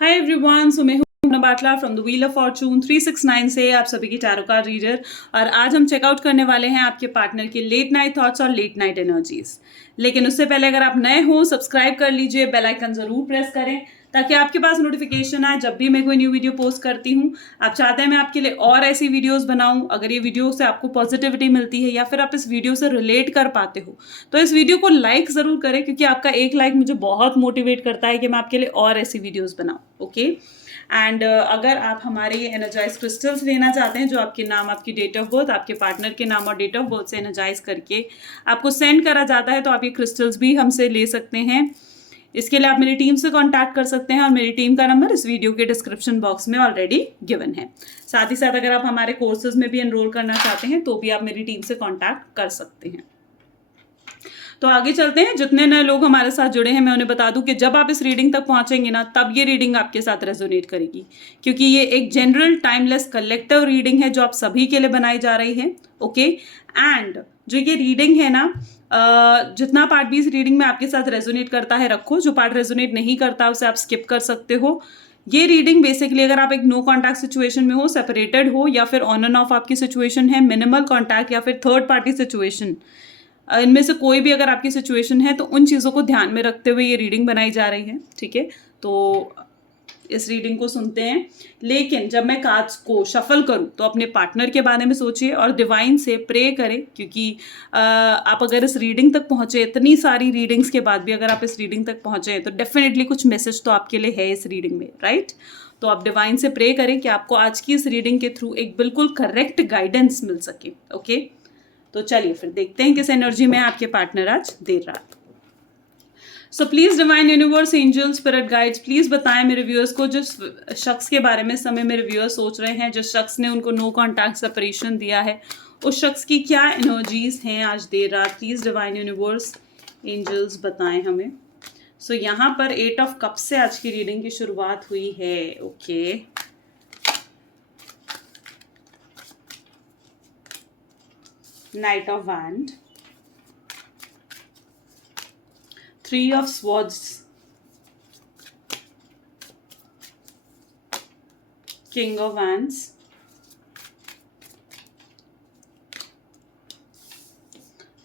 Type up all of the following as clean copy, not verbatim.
Hi everyone, सो मैं हूं अपना बाटला from the wheel of fortune 369 से आप सभी की टैरो कार्ड रीडर। और आज हम चेकआउट करने वाले हैं आपके पार्टनर के लेट नाइट थॉट्स और लेट नाइट एनर्जीज। लेकिन उससे पहले अगर आप नए हो सब्सक्राइब कर लीजिए, बेल आइकन जरूर प्रेस करें ताकि आपके पास नोटिफिकेशन आए जब भी मैं कोई न्यू वीडियो पोस्ट करती हूँ। आप चाहते हैं मैं आपके लिए और ऐसी वीडियोस बनाऊं, अगर ये वीडियो से आपको पॉजिटिविटी मिलती है या फिर आप इस वीडियो से रिलेट कर पाते हो तो इस वीडियो को लाइक जरूर करें, क्योंकि आपका एक लाइक मुझे बहुत मोटिवेट करता है कि मैं आपके लिए और ऐसी वीडियोस बनाऊं। ओके एंड अगर आप हमारे ये एनर्जाइज क्रिस्टल्स लेना चाहते हैं जो आपके नाम, आपकी डेट ऑफ बर्थ, आपके पार्टनर के नाम और डेट ऑफ बर्थ से एनर्जाइज करके आपको सेंड करा जाता है, तो आप ये क्रिस्टल्स भी हमसे ले सकते हैं। इसके लिए आप मेरी टीम से कांटेक्ट कर सकते हैं और मेरी टीम का नंबर इस वीडियो के डिस्क्रिप्शन बॉक्स में ऑलरेडी गिवन है। साथ ही साथ अगर आप हमारे कोर्सेज में भी एनरोल करना चाहते हैं तो भी आप मेरी टीम से कांटेक्ट कर सकते हैं। तो आगे चलते हैं। जितने नए लोग हमारे साथ जुड़े हैं मैं उन्हें बता दूं कि जब आप इस रीडिंग तक पहुंचेंगे ना, तब ये रीडिंग आपके साथ रेजोनेट करेगी, क्योंकि ये एक जनरल टाइमलेस कलेक्टिव रीडिंग है जो आप सभी के लिए बनाई जा रही है। ओके एंड जो ये रीडिंग है ना, जितना पार्ट भी इस रीडिंग में आपके साथ रेजोनेट करता है रखो, जो पार्ट रेजोनेट नहीं करता उसे आप स्किप कर सकते हो। ये रीडिंग बेसिकली अगर आप एक नो कॉन्टैक्ट सिचुएशन में हो, सेपरेटेड हो, या फिर ऑन एंड ऑफ आपकी सिचुएशन है, मिनिमल कॉन्टैक्ट या फिर थर्ड पार्टी सिचुएशन, इनमें से कोई भी अगर आपकी सिचुएशन है तो उन चीज़ों को ध्यान में रखते हुए ये रीडिंग बनाई जा रही है। ठीक है, तो इस रीडिंग को सुनते हैं। लेकिन जब मैं कार्ड्स को शफल करूं तो अपने पार्टनर के बारे में सोचिए और डिवाइन से प्रे करें, क्योंकि आप अगर इस रीडिंग तक पहुंचे, इतनी सारी रीडिंग्स के बाद भी अगर आप इस रीडिंग तक पहुंचे तो डेफिनेटली कुछ मैसेज तो आपके लिए है इस रीडिंग में, राइट? तो आप डिवाइन से प्रे करें कि आपको आज की इस रीडिंग के थ्रू एक बिल्कुल करेक्ट गाइडेंस मिल सके। ओके, तो चलिए फिर देखते हैं किस एनर्जी में आपके पार्टनर आज देर रात। So please divine universe, angel, spirit guides, please बताएं मेरे व्यूअर्स को, जिस शख्स के बारे में समय मेरे व्यूअर्स सोच रहे हैं, जिस शख्स ने उनको नो कॉन्टैक्ट सेपरेशन दिया है, उस शख्स की क्या एनर्जीज हैं आज देर रात। प्लीज डिवाइन यूनिवर्स, एंजल्स बताएं हमें। सो यहाँ पर 8 ऑफ कप्स से आज की रीडिंग की शुरुआत हुई है। Okay Knight of Wands, 3 of Swords, King of Wands,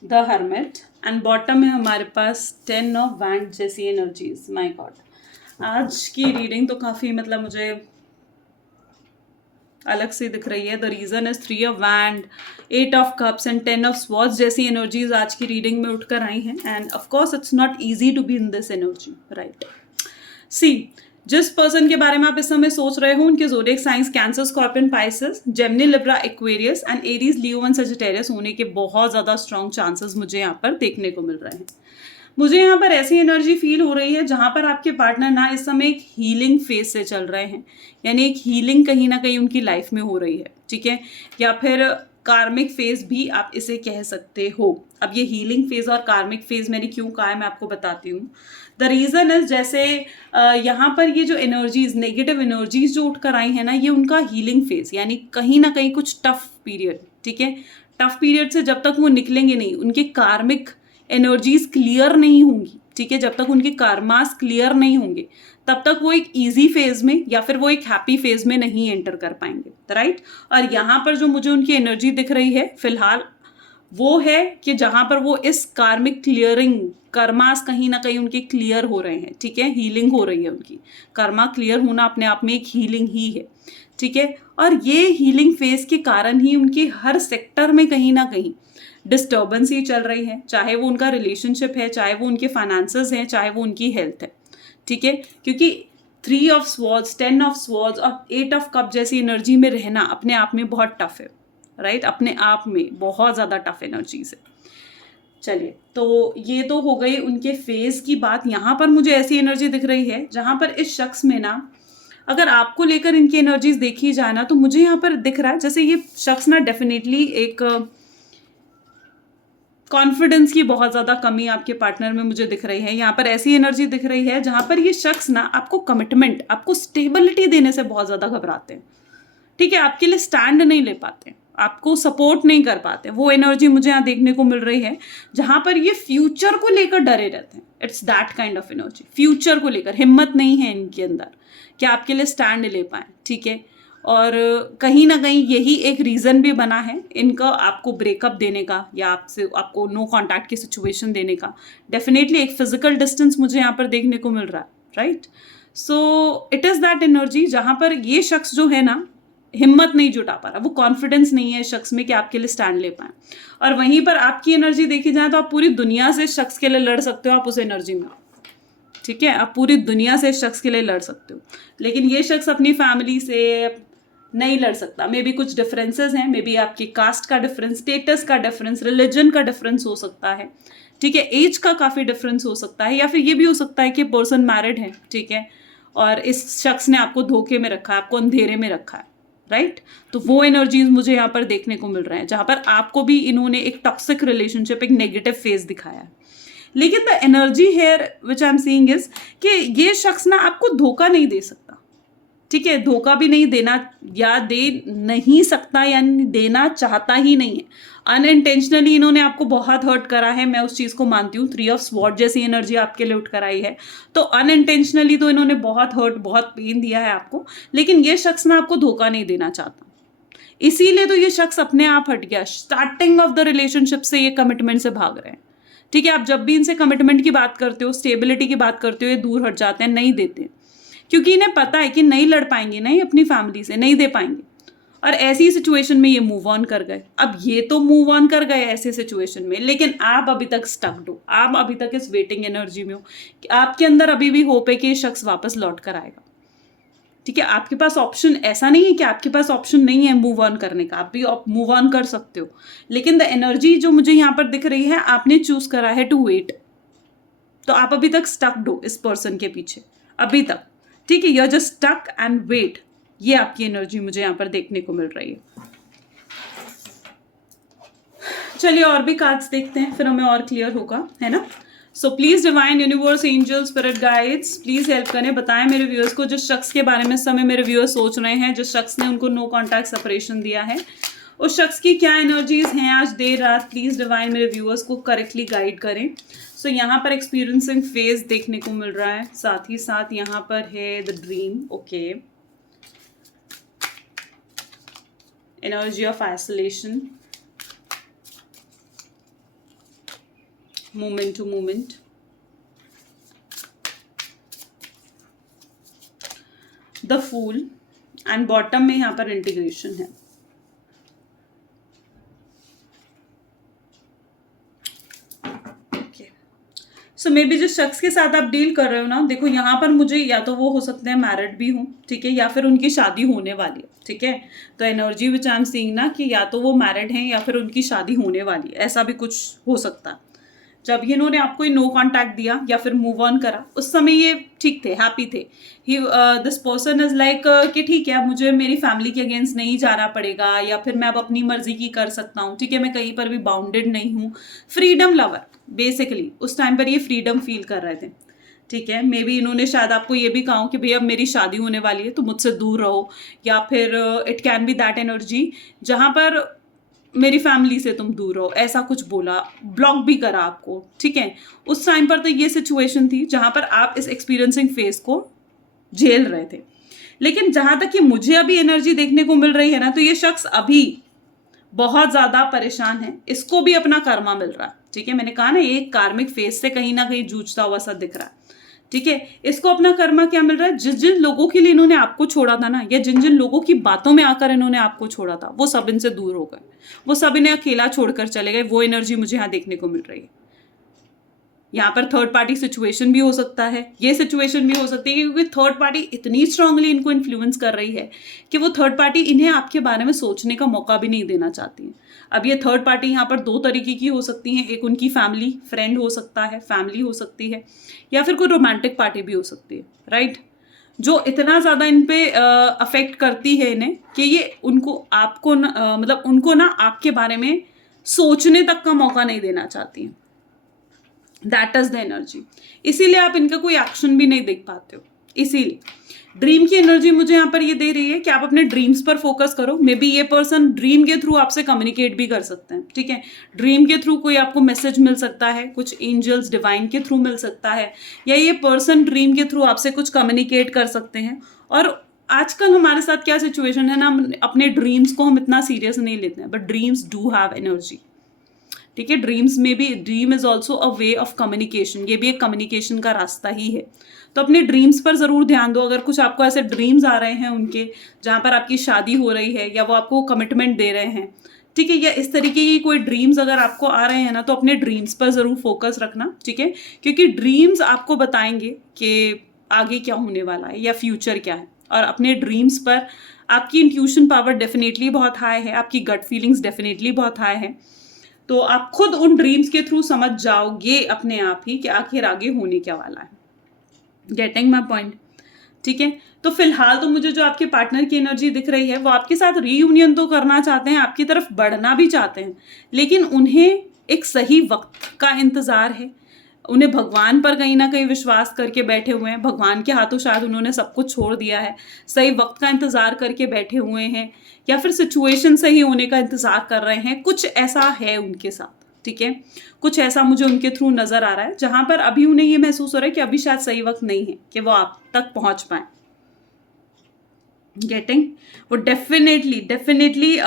The Hermit and bottom में हमारे पास 10 of Wands जैसी एनर्जीज। माय गॉड, आज की रीडिंग तो काफ़ी मतलब मुझे अलग से दिख रही है। The reason is 3 of Wands, 8 of Cups and 10 of Swords जैसी एनर्जीज आज की रीडिंग में उठकर आई हैं। And of course it's not easy to be in this energy, right? See, जिस पर्सन के बारे में आप इस समय सोच रहे हो उनके zodiac science cancer, scorpion, Pisces, Gemini, Libra, Aquarius and Aries, Leo and Sagittarius होने के बहुत ज़्यादा स्ट्रॉन्ग चांसेस मुझे यहाँ पर देखने को मिल रहे हैं। मुझे यहाँ पर ऐसी एनर्जी फील हो रही है जहाँ पर आपके पार्टनर ना इस समय एक हीलिंग फेज से चल रहे हैं, यानी एक हीलिंग कहीं ना कहीं उनकी लाइफ में हो रही है। ठीक है, या फिर कार्मिक फेज भी आप इसे कह सकते हो। अब ये हीलिंग फेज और कार्मिक फेज मैंने क्यों कहा है मैं आपको बताती हूँ। द रीज़न इज, जैसे यहाँ पर ये जो एनर्जीज, नेगेटिव एनर्जीज जो उठकर आई है ना, ये उनका हीलिंग फेज, यानी कहीं ना कहीं कुछ टफ पीरियड। ठीक है, टफ पीरियड से जब तक वो निकलेंगे नहीं, उनके कार्मिक एनर्जीज क्लियर नहीं होंगी। ठीक है, जब तक उनके कार्मास क्लियर नहीं होंगे तब तक वो एक इजी फेज में या फिर वो एक हैप्पी फेज में नहीं एंटर कर पाएंगे, राइट? और यहाँ पर जो मुझे उनकी एनर्जी दिख रही है फिलहाल वो है कि जहाँ पर वो इस कार्मिक क्लियरिंग, कर्मास कहीं ना कहीं उनके क्लियर हो रहे हैं। ठीक है, हीलिंग हो रही है उनकी। कर्मा क्लियर होना अपने आप में एक हीलिंग ही है। ठीक है, और ये हीलिंग फेज के कारण ही उनकी हर सेक्टर में कहीं ना कहीं डिस्टर्बेंस ही चल रही है, चाहे वो उनका रिलेशनशिप है, चाहे वो उनके फाइनेंसेस हैं, चाहे वो उनकी हेल्थ है। ठीक है, क्योंकि 3 of Swords, 10 of Swords और 8 of Cup जैसी एनर्जी में रहना अपने आप में बहुत टफ है, राइट? अपने आप में बहुत ज़्यादा टफ एनर्जीज है। चलिए, तो ये तो हो गई उनके फेज की बात। यहाँ पर मुझे ऐसी एनर्जी दिख रही है जहाँ पर इस शख्स में ना, अगर आपको लेकर इनकी एनर्जीज देखी जाए ना, तो मुझे यहाँ पर दिख रहा है जैसे ये शख्स ना डेफिनेटली एक कॉन्फिडेंस की बहुत ज़्यादा कमी आपके पार्टनर में मुझे दिख रही है। यहाँ पर ऐसी एनर्जी दिख रही है जहाँ पर ये शख्स ना आपको कमिटमेंट, आपको स्टेबिलिटी देने से बहुत ज़्यादा घबराते हैं। ठीक है, आपके लिए स्टैंड नहीं ले पाते हैं। आपको सपोर्ट नहीं कर पाते। वो एनर्जी मुझे यहाँ देखने को मिल रही है जहाँ पर ये फ्यूचर को लेकर डरे रहते हैं। It's that kind of energy. Future को लेकर हिम्मत नहीं है इनके अंदर कि आपके लिए स्टैंड ले पाए, ठीक है। और कहीं ना कहीं यही एक रीज़न भी बना है इनका आपको ब्रेकअप देने का या आपको नो कॉन्टैक्ट की सिचुएशन देने का। डेफिनेटली एक फिजिकल डिस्टेंस मुझे यहाँ पर देखने को मिल रहा है, right. So it is that energy जहाँ पर ये शख्स जो है ना हिम्मत नहीं जुटा पा रहा, वो कॉन्फिडेंस नहीं है शख्स में कि आपके लिए स्टैंड ले पाए। और वहीं पर आपकी एनर्जी देखी जाए तो आप पूरी दुनिया से शख्स के लिए लड़ सकते हो, आप उस एनर्जी में, ठीक है। आप पूरी दुनिया से शख्स के लिए लड़ सकते हो, लेकिन ये शख्स अपनी फैमिली से नहीं लड़ सकता। मे बी कुछ डिफरेंसेस हैं, मे बी आपकी कास्ट का डिफरेंस, स्टेटस का डिफरेंस, रिलीजन का डिफरेंस हो सकता है, ठीक है। एज का काफ़ी डिफरेंस हो सकता है, या फिर ये भी हो सकता है कि पर्सन मैरिड है, ठीक है, और इस शख्स ने आपको धोखे में रखा है, आपको अंधेरे में रखा है, राइट। तो वो एनर्जीज मुझे यहाँ पर देखने को मिल रहे हैं जहाँ पर आपको भी इन्होंने एक टॉक्सिक रिलेशनशिप, एक नेगेटिव फेज दिखाया है। लेकिन the energy here which I am seeing is कि ये शख्स ना आपको धोखा नहीं दे सकता, ठीक है। धोखा भी नहीं देना या दे नहीं सकता, यानी देना चाहता ही नहीं है। अनइंटेंशनली इन्होंने आपको बहुत हर्ट करा है, मैं उस चीज़ को मानती हूँ। 3 ऑफ स्वॉर्ड जैसी एनर्जी आपके लिए उठ कर आई है, तो अनइंटेंशनली तो इन्होंने बहुत हर्ट, बहुत पेन दिया है आपको। लेकिन ये शख्स ना आपको धोखा नहीं देना चाहता, इसीलिए तो ये शख्स अपने आप हट गया। स्टार्टिंग ऑफ द रिलेशनशिप से ये कमिटमेंट से भाग रहे हैं, ठीक है। आप जब भी इनसे कमिटमेंट की बात करते हो, स्टेबिलिटी की बात करते हो, ये दूर हट जाते हैं, नहीं देते, क्योंकि इन्हें पता है कि नहीं लड़ पाएंगे, नहीं अपनी फैमिली से नहीं दे पाएंगे। और ऐसी सिचुएशन में ये मूव ऑन कर गए। अब ये तो मूव ऑन कर गए ऐसे सिचुएशन में, लेकिन आप अभी तक स्टक्ड हो, आप अभी तक इस वेटिंग एनर्जी में हो कि आपके अंदर अभी भी होप है कि ये शख्स वापस लौट कर आएगा, ठीक है। आपके पास ऑप्शन ऐसा नहीं है कि आपके पास ऑप्शन नहीं है मूव ऑन करने का, आप भी मूव ऑन कर सकते हो। लेकिन द एनर्जी जो मुझे यहाँ पर दिख रही है, आपने चूज करा है टू वेट, तो आप अभी तक स्टक्ड हो इस पर्सन के पीछे अभी तक, ठीक है। You are just stuck and wait, ये आपकी एनर्जी मुझे यहाँ पर देखने को मिल रही है। चलिए और भी कार्ड्स देखते हैं, फिर हमें और क्लियर होगा, है ना। So please divine universe, angel, spirit guides, please help करें, बताएं मेरे व्यूअर्स को जिस शख्स के बारे में इस समय मेरे व्यूअर्स सोच रहे हैं, जिस शख्स ने उनको नो कॉन्टैक्ट सेपरेशन दिया है, उस शख्स की क्या एनर्जीज हैं आज देर रात। प्लीज डिवाइन मेरे व्यूअर्स को करेक्टली गाइड करें। सो यहाँ पर एक्सपीरियंसिंग फेज देखने को मिल रहा है, साथ ही साथ यहाँ पर है the dream, okay. Energy of isolation, moment to moment, the fool, and bottom में यहाँ पर इंटीग्रेशन है। सो मे बी जिस शख्स के साथ आप डील कर रहे हो ना, देखो यहाँ पर मुझे या तो वो हो सकते हैं मैरिड भी हों, ठीक है, या फिर उनकी शादी होने वाली है, ठीक है। तो energy which I am seeing ना कि या तो वो मैरिड हैं या फिर उनकी शादी होने वाली है, ऐसा भी कुछ हो सकता है। जब ये इन्होंने आपको नो कॉन्टैक्ट दिया या फिर मूव ऑन करा, उस समय ये ठीक थे, हैप्पी थे। ही दिस पर्सन इज लाइक कि ठीक है, अब मुझे मेरी फैमिली के अगेंस्ट नहीं जाना पड़ेगा, या फिर मैं अब अपनी मर्जी की कर सकता हूँ, ठीक है, मैं कहीं पर भी बाउंडेड नहीं हूँ। फ्रीडम लवर बेसिकली उस टाइम पर ये फ्रीडम फील कर रहे थे, ठीक है। मे बी इन्होंने शायद आपको ये भी कहा कि भैया अब मेरी शादी होने वाली है तो मुझसे दूर रहो, या फिर it can be that energy जहाँ पर मेरी फैमिली से तुम दूर रहो, ऐसा कुछ बोला, ब्लॉक भी करा आपको, ठीक है। उस टाइम पर तो ये सिचुएशन थी जहाँ पर आप इस एक्सपीरियंसिंग फेज को झेल रहे थे। लेकिन जहाँ तक कि मुझे अभी एनर्जी देखने को मिल रही है ना, तो ये शख्स अभी बहुत ज़्यादा परेशान है, इसको भी अपना कर्मा मिल रहा है, ठीक है। मैंने कहा ना ये कार्मिक फेज से कहीं ना कहीं जूझता हुआ सा दिख रहा है, ठीक है। इसको अपना कर्मा क्या मिल रहा है, जिन जिन लोगों के लिए इन्होंने आपको छोड़ा था ना, या जिन जिन लोगों की बातों में आकर इन्होंने आपको छोड़ा था, वो सब इनसे दूर हो गए, वो सब इन्हें अकेला छोड़कर चले गए। वो एनर्जी मुझे यहाँ देखने को मिल रही है। यहाँ पर थर्ड पार्टी सिचुएशन भी हो सकता है, ये सिचुएशन भी हो सकती है, क्योंकि थर्ड पार्टी इतनी स्ट्रांगली इनको इन्फ्लुएंस कर रही है कि वो थर्ड पार्टी इन्हें आपके बारे में सोचने का मौका भी नहीं देना चाहती है। अब ये थर्ड पार्टी यहाँ पर 2 तरीके की हो सकती हैं, एक उनकी फैमिली, फ्रेंड हो सकता है, फैमिली हो सकती है, या फिर कोई रोमांटिक पार्टी भी हो सकती है, राइट, जो इतना ज़्यादा इन पे अफेक्ट करती है इन्हें कि ये उनको आपको मतलब उनको ना आपके बारे में सोचने तक का मौका नहीं देना चाहती हैं। That is the energy. इसीलिए आप इनका कोई एक्शन भी नहीं देख पाते हो, इसीलिए, ड्रीम की एनर्जी मुझे यहाँ पर ये दे रही है कि आप अपने ड्रीम्स पर फोकस करो। मे बी ये पर्सन ड्रीम के थ्रू आपसे कम्युनिकेट भी कर सकते हैं, ठीक है। ड्रीम के थ्रू कोई आपको मैसेज मिल सकता है, कुछ एंजल्स डिवाइन के थ्रू मिल सकता है, या ये पर्सन ड्रीम के थ्रू आपसे कुछ कम्युनिकेट कर सकते हैं। और आजकल हमारे साथ क्या सिचुएशन है ना, हम अपने ड्रीम्स को हम इतना सीरियस नहीं लेते हैं, but dreams do have energy, ठीक है। ड्रीम्स में भी, dream is also a way of communication, ये भी एक कम्युनिकेशन का रास्ता ही है। तो अपने ड्रीम्स पर ज़रूर ध्यान दो। अगर कुछ आपको ऐसे ड्रीम्स आ रहे हैं उनके, जहाँ पर आपकी शादी हो रही है या वो आपको कमिटमेंट दे रहे हैं, ठीक है, या इस तरीके की कोई ड्रीम्स अगर आपको आ रहे हैं ना, तो अपने ड्रीम्स पर ज़रूर फोकस रखना, ठीक है। क्योंकि ड्रीम्स आपको बताएंगे कि आगे क्या होने वाला है या फ्यूचर क्या है। और अपने ड्रीम्स पर आपकी इंट्यूशन पावर डेफिनेटली बहुत हाई है, आपकी गट फीलिंग्स डेफिनेटली बहुत हाई है। तो आप खुद उन ड्रीम्स के थ्रू समझ जाओगे अपने आप ही कि आखिर आगे होने क्या वाला है। गेटिंग माई पॉइंट, ठीक है। तो फिलहाल तो मुझे जो आपके पार्टनर की एनर्जी दिख रही है, वो आपके साथ रीयूनियन तो करना चाहते हैं, आपकी तरफ बढ़ना भी चाहते हैं, लेकिन उन्हें एक सही वक्त का इंतजार है। उन्हें भगवान पर कहीं ना कहीं विश्वास करके बैठे हुए हैं, भगवान के हाथों शायद उन्होंने सब कुछ छोड़ दिया है, सही वक्त का इंतजार करके बैठे हुए हैं, या फिर सिचुएशन सही होने का इंतजार कर रहे हैं। कुछ ऐसा है उनके साथ, ठीक है। कुछ ऐसा मुझे उनके थ्रू नजर आ रहा है, जहां पर अभी उन्हें ये महसूस हो रहा है कि अभी शायद सही वक्त नहीं है कि वो आप तक पहुंच पाए। गेटिंग, वो डेफिनेटली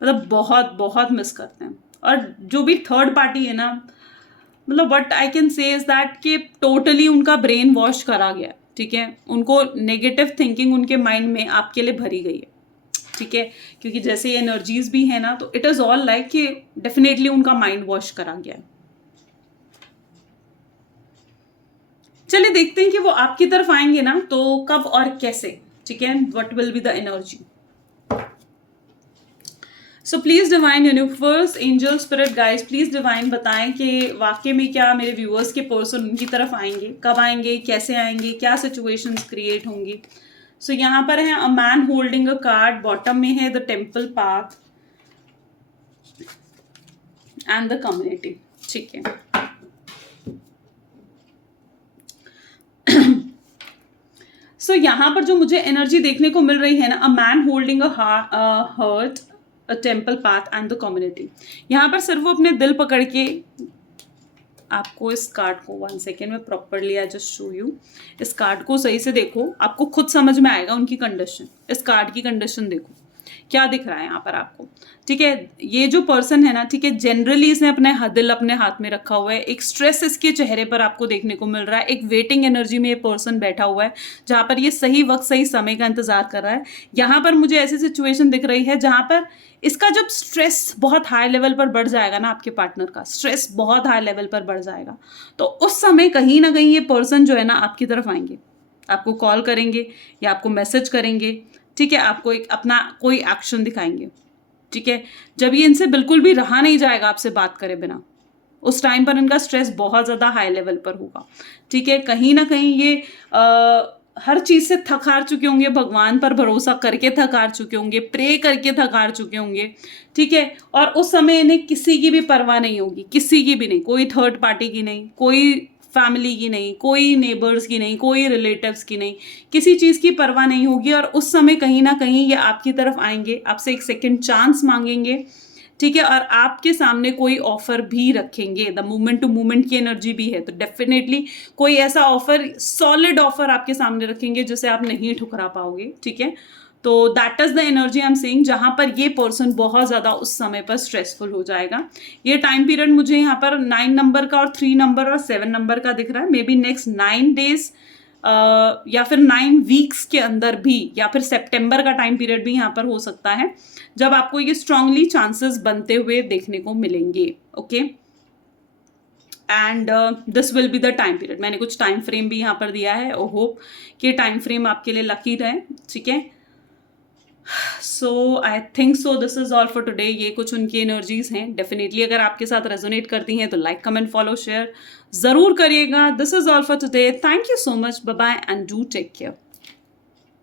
मतलब बहुत बहुत मिस करते हैं। और जो भी थर्ड पार्टी है ना, मतलब what I can say is that कि टोटली उनका ब्रेन वॉश करा गया है, ठीक है। उनको नेगेटिव थिंकिंग उनके माइंड में आपके लिए भरी गई है, ठीक है। क्योंकि जैसे ये एनर्जीज भी है ना, तो इट इज ऑल लाइक कि डेफिनेटली उनका माइंड वॉश करा गया है। चलिए देखते हैं कि वो आपकी तरफ आएंगे ना, तो कब और कैसे, ठीक है। What will be the energy. So please divine, universe, angel, spirit, guides, please divine बताएं कि वाकई में क्या मेरे व्यूअर्स के पर्सन उनकी तरफ आएंगे, कब आएंगे, कैसे आएंगे, क्या सिचुएशंस क्रिएट होंगी। सो यहाँ पर है अ मैन होल्डिंग अ कार्ड, बॉटम में है the temple path and the community, ठीक है। सो यहाँ पर जो मुझे एनर्जी देखने को मिल रही है ना, a man holding a heart, a temple path and the community. यहाँ पर सिर्फ वो अपने दिल पकड़ के, आपको इस कार्ड को 1 सेकेंड में properly I just show you, इस कार्ड को सही से देखो, आपको खुद समझ में आएगा उनकी कंडीशन। इस कार्ड की कंडीशन देखो क्या दिख रहा है यहाँ पर आपको, ठीक है। ये जो पर्सन है ना, ठीक है, जनरली इसने अपने दिल अपने हाथ में रखा हुआ है। एक स्ट्रेस इसके चेहरे पर आपको देखने को मिल रहा है। एक वेटिंग एनर्जी में ये पर्सन बैठा हुआ है, जहाँ पर ये सही वक्त सही समय का इंतजार कर रहा है। यहाँ पर मुझे ऐसी सिचुएशन दिख रही है जहाँ पर इसका जब स्ट्रेस बहुत हाई लेवल पर बढ़ जाएगा ना, आपके पार्टनर का स्ट्रेस बहुत हाई लेवल पर बढ़ जाएगा, तो उस समय कहीं ना कहीं ये पर्सन जो है ना आपकी तरफ आएंगे, आपको कॉल करेंगे या आपको मैसेज करेंगे, ठीक है। आपको एक अपना कोई एक्शन दिखाएंगे, ठीक है। जब ये इनसे बिल्कुल भी रहा नहीं जाएगा आपसे बात करे बिना, उस टाइम पर इनका स्ट्रेस बहुत ज़्यादा हाई लेवल पर होगा, ठीक है। कहीं ना कहीं ये हर चीज़ से थक हार चुके होंगे, भगवान पर भरोसा करके थक हार चुके होंगे, प्रे करके थक हार चुके होंगे, ठीक है। और उस समय इन्हें किसी की भी परवाह नहीं होगी, किसी की भी नहीं, कोई थर्ड पार्टी की नहीं, कोई फैमिली की नहीं, कोई नेबर्स की नहीं, कोई रिलेटिव्स की नहीं, किसी चीज़ की परवाह नहीं होगी। और उस समय कहीं ना कहीं ये आपकी तरफ आएंगे, आपसे एक सेकेंड चांस मांगेंगे, ठीक है। और आपके सामने कोई ऑफर भी रखेंगे, द मोमेंट टू मोमेंट की एनर्जी भी है, तो डेफिनेटली कोई ऐसा ऑफर, सॉलिड ऑफर आपके सामने रखेंगे जिसे आप नहीं ठुकरा पाओगे, ठीक है। तो that is the energy I am saying, जहां पर ये पर्सन बहुत ज्यादा उस समय पर स्ट्रेसफुल हो जाएगा। ये टाइम पीरियड मुझे यहाँ पर 9 नंबर का और 3 नंबर और 7 नंबर का दिख रहा है। मे बी नेक्स्ट 9 डेज या फिर 9 वीक्स के अंदर भी, या फिर सितंबर का टाइम पीरियड भी यहाँ पर हो सकता है, जब आपको ये स्ट्रांगली चांसेस बनते हुए देखने को मिलेंगे, okay. And this will be the time period. मैंने कुछ टाइम फ्रेम भी यहाँ पर दिया है, ओ होप कि टाइम फ्रेम आपके लिए लकी रहे, ठीक है। So I think so this is all for today. ये कुछ उनकी एनर्जीज हैं। डेफिनेटली अगर आपके साथ रेजोनेट करती हैं तो लाइक, कमेंट, फॉलो, शेयर जरूर करिएगा। This is all for today. Thank you so much, bye bye and do take care.